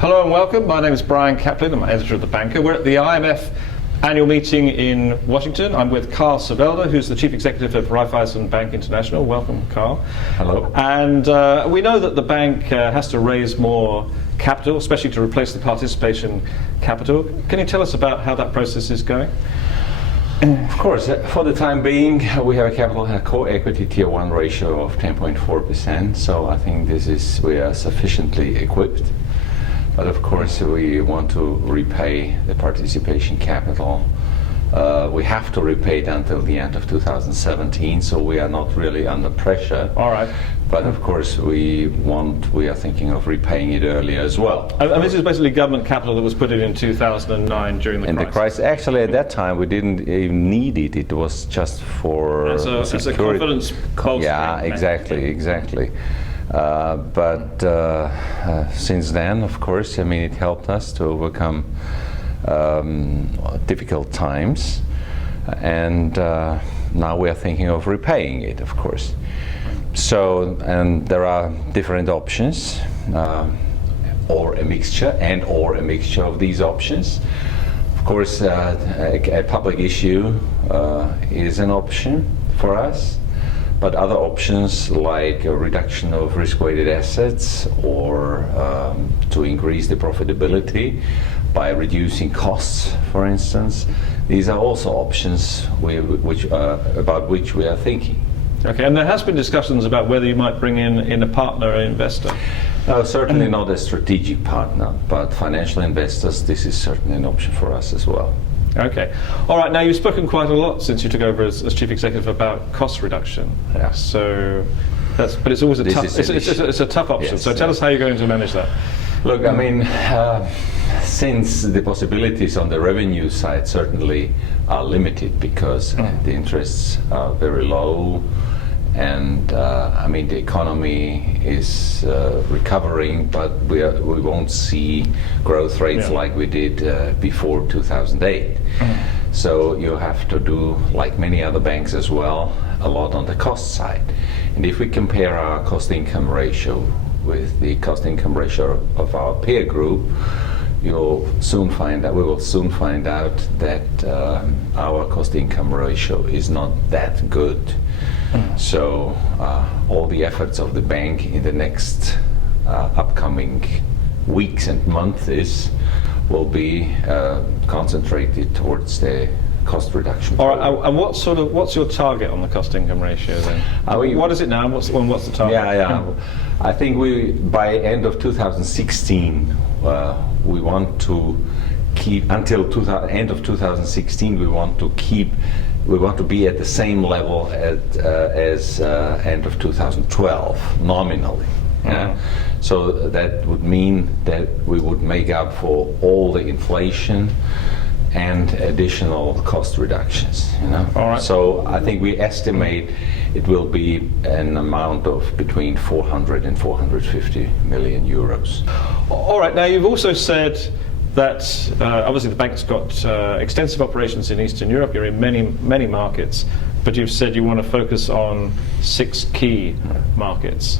Hello and welcome. My name is Brian Caplen. I'm editor of The Banker. We're at the IMF annual meeting in Washington. I'm with Karl Sevelda, who's the chief executive of Raiffeisen Bank International. Welcome, Karl. Hello. And we know that the bank has to raise more capital, especially to replace the participation capital. Can you tell us about how that process is going? Of course, for the time being, we have a core equity tier 1 ratio of 10.4%. So I think we are sufficiently equipped. But of course, we want to repay the participation capital. We have to repay it until the end of 2017, so we are not really under pressure. All right. But of course, we are thinking of repaying it earlier as well. And this is basically government capital that was put in 2009 during the crisis. Actually, at that time, we didn't even need it. It was just for as a confidence bolstering. Yeah, exactly. But since then, of course, I mean, it helped us to overcome difficult times, and now we are thinking of repaying it, of course. So, and there are different options, or a mixture of these options. Of course, a public issue is an option for us. But other options like a reduction of risk-weighted assets or to increase the profitability by reducing costs, for instance, these are also options about which we are thinking. Okay, and there has been discussions about whether you might bring in a partner or investor. No, certainly not a strategic partner, but financial investors, this is certainly an option for us as well. Okay. All right. Now, you've spoken quite a lot since you took over as chief executive about cost reduction. Yeah. So, but it's always a tough. It's a tough option. Yes, so tell us how you're going to manage that. Look, I mean, since the possibilities on the revenue side certainly are limited because the interests are very low, and I mean the economy is recovering, but we won't see growth rates like we did before 2008. So you have to do, like many other banks as well, a lot on the cost side. And if we compare our cost-income ratio with the cost-income ratio of our peer group, we will soon find out that our cost-income ratio is not that good. So all the efforts of the bank in the next upcoming weeks and months will be concentrated towards the cost reduction. All right, and what's your target on the cost-income ratio then? What is it now? What's the target? Yeah. I think by end of 2016 we want to keep until end of 2016. We want to be at the same level as end of 2012 nominally. Yeah? So that would mean that we would make up for all the inflation and additional cost reductions. All right. So I think we estimate it will be an amount of between 400 and 450 million euros. All right. Now, you've also said that obviously the bank's got extensive operations in Eastern Europe. You're in many markets, but you've said you want to focus on 6 key markets,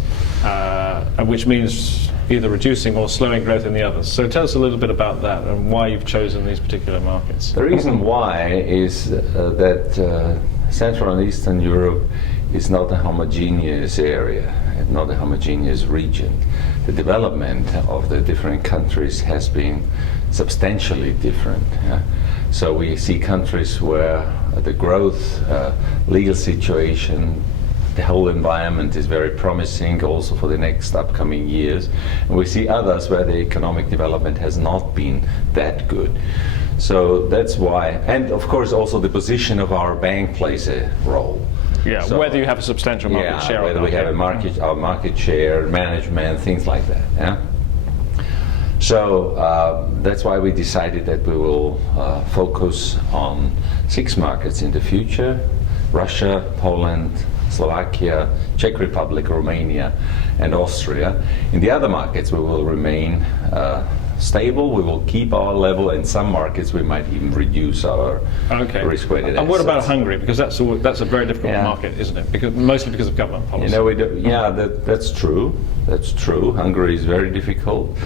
which means either reducing or slowing growth in the others. So tell us a little bit about that and why you've chosen these particular markets. The reason why is that Central and Eastern Europe is not a homogeneous area, not a homogeneous region. The development of the different countries has been substantially different. So we see countries where the growth, legal situation, the whole environment is very promising also for the next upcoming years. And we see others where the economic development has not been that good. So that's why, and of course also the position of our bank plays a role. Yeah, so whether you have a substantial market share or whether not. We have our market share, management, things like that. Yeah. So that's why we decided that we will focus on 6 markets in the future: Russia, Poland, Slovakia, Czech Republic, Romania, and Austria. In the other markets, we will remain stable. We will keep our level. In some markets, we might even reduce our risk-weighted assets. And what about Hungary? Because that's a very difficult market, isn't it? Mostly because of government policy. That's true. That's true. Hungary is very difficult.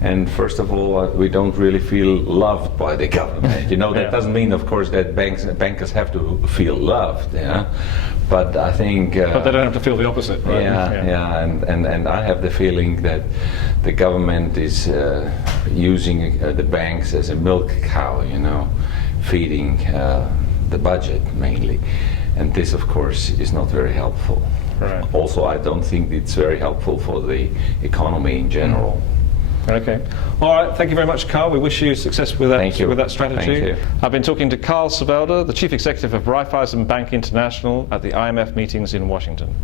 And first of all, we don't really feel loved by the government. That doesn't mean, of course, that bankers have to feel loved. Yeah, but I think. But they don't have to feel the opposite, right? And I have the feeling that the government is using the banks as a milk cow. Feeding the budget mainly, and this, of course, is not very helpful. Right. Also, I don't think it's very helpful for the economy in general. Okay. All right. Thank you very much, Karl. We wish you success with that, with that strategy. Thank you. I've been talking to Karl Sevelda, the Chief Executive of Raiffeisen Bank International, at the IMF meetings in Washington.